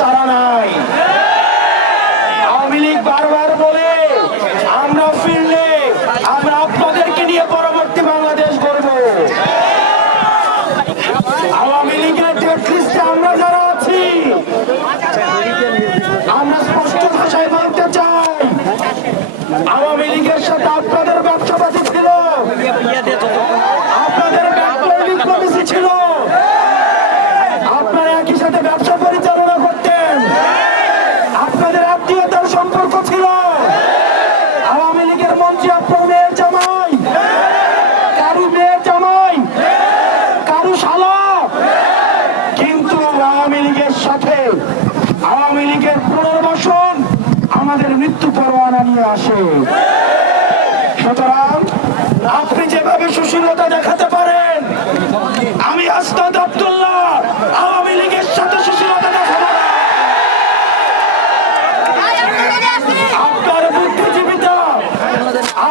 তারা নাই। আওয়ামী লীগ বারবার বলে আমরা ফিরলে আমরা আপনাদেরকে নিয়ে পরবর্তী বাংলাদেশ গড়ব। আওয়ামী লীগের ডেট লিস্টে আমরা যারা আছি আমরা স্পষ্ট ভাষায় বলতে চাই, আওয়ামী লীগের সাথে আপনাদের ব্যবসাবাদী ছিল, আপনাদের বিপ্লবী ছিল, আপনারা একই সাথে ব্যবসা পরিচালনা করতেন, আপনাদের আত্মীয়তার সম্পর্ক ছিল। আওয়ামী লীগের মন্ত্রী আপনার মেয়ের জামাই, কারু মেয়ের জামাই, কারু শালা। কিন্তু আওয়ামী লীগের সাথে আওয়ামী লীগের পুনর্বাসন আমাদের মৃত্যু পরোয়ানা নিয়ে আসে। সুতরাং আপনি যেভাবে সুশীলতা দেখাতে পারেন, আমি আস্তাদ আব্দুল্লাহ আওয়ামী লীগের সাথে সুশীলতা দেখাবো না।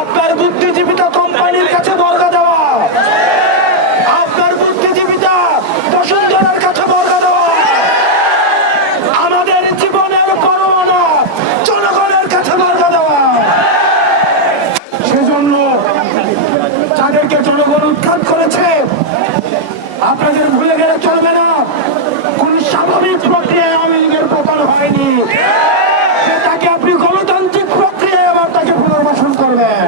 আপনার বুদ্ধিজীবিতা কোম্পানির কাছে বর্গা দেওয়া, আপনার বুদ্ধিজীবিতা বসুন্ধরার কাছে বর্গা দেওয়া, আমাদের জীবনের পরোয়ানা জনগণের কাছে বর্গা দেওয়া। সেজন্য যাদেরকে জনগণ উৎখাত করেছে আপনাদের ভুলে গেলে চলবে না। কোন স্বাভাবিক প্রক্রিয়ায় আওয়ামী লীগের পতন হয়নি, তাকে আপনি গণতান্ত্রিক প্রক্রিয়ায় আবার তাকে পুনর্বাসন করবেন।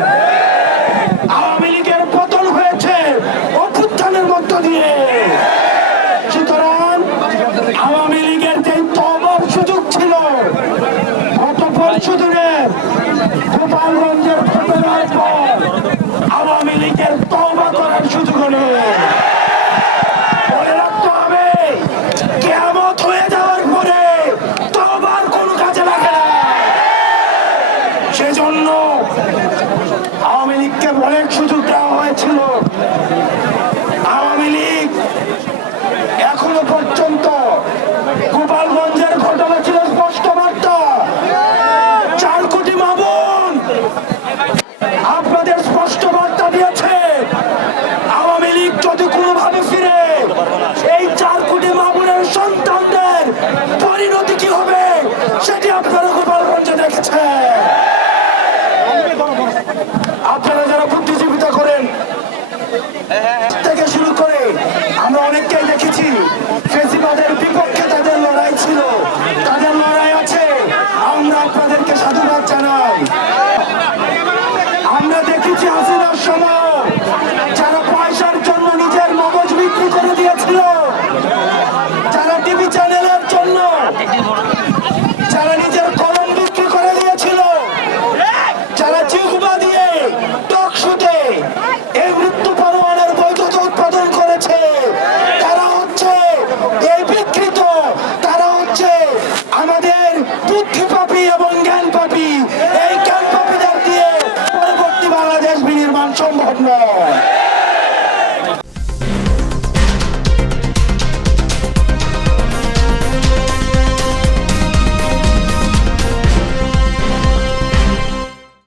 আওয়ামী লীগের পতন হয়েছে অভ্যুত্থানের মধ্য দিয়ে। সুতরাং আওয়ামী লীগের যে তওবার সুযোগ ছিল গত পরশু দিনে গোপালগঞ্জের ঘটনার পর, আওয়ামী লীগের তওবা করার সুযোগ নেই। মনে রাখতে হবে, কিয়ামত হয়ে যাওয়ার পরে তওবার কোনো কাজে লাগে না। সেজন্য আওয়ামী লীগকে অনেক সুযোগ দেওয়া হয়েছিল। আওয়ামী লীগ এখনো পর্যন্ত গোপালগঞ্জের ঘটনা ছিল স্পষ্ট বার্তা। 4 কোটি মা-বোন আপনাদের স্পষ্ট বার্তা দিয়েছে। আওয়ামী লীগ যদি কোনোভাবে ফিরে, এই 4 কোটি মা-বোনের সন্তানদের পরিণতি কি হবে সেটি আপনারা গোপালগঞ্জে দেখেছেন। আপনারা যারা বুদ্ধিজীবিতা করেন থেকে শুরু করে আমরা অনেককেই দেখেছি, ফেসিবাদের বিপক্ষে তাদের লড়াই ছিল, তাদের লড়াই আছে। আমরা আপনাদেরকে সাধুবাদ জানাই। আমরা দেখেছি হাসিনার সময় যারা পয়সার জন্য নিজের মগজ বিক্রি করে দিয়েছিল, যারা টিভি চ্যানেলের জন্য যারা নিজের কলম বিক্রি করে দিয়েছিল, যারা জিহ্বা দিয়ে টক শুতে এই মৃত্যু পরোয়ানার বৈধতা উৎপাদন করেছে, তারা হচ্ছে এই বিকৃত, তারা হচ্ছে আমাদের বুদ্ধিপাপী এবং জ্ঞানপাপী। এই জ্ঞানপাপীদের দিয়ে পরবর্তী বাংলাদেশ বিনির্মাণ সম্ভব নয়।